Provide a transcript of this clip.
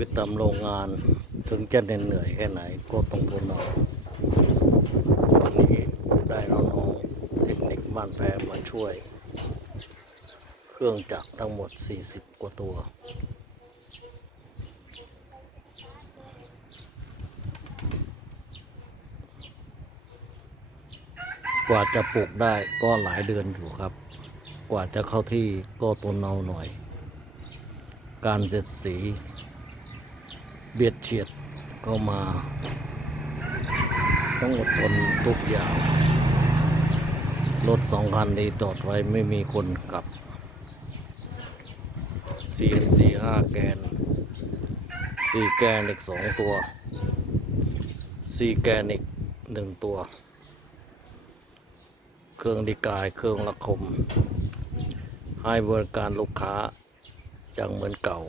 วิตตามโรงงาน ถึงจะเหนื่อยแค่ไหนก็ต้องทนเอาวันนี้ได้น้องๆเทคนิคบ้านแพรมาช่วย เครื่องจักรทั้งหมด 40 กว่าตัวกว่าจะปลูกได้ก็หลายเดือนอยู่ครับ กว่าจะเข้าที่ก็ทนเอาหน่อย การเสร็จสี เบียดเฉียดก็มา ต้องอดทนทุกอย่าง รถสองคันนี้จอดไว้ไม่มีคนขับ CNC ห้าแกนสี่แกนอีกสองตัวสี่แกนอีกหนึ่งตัว เครื่องดีกายเครื่องละคม ให้บริการลูกค้าจังเหมือนเก่า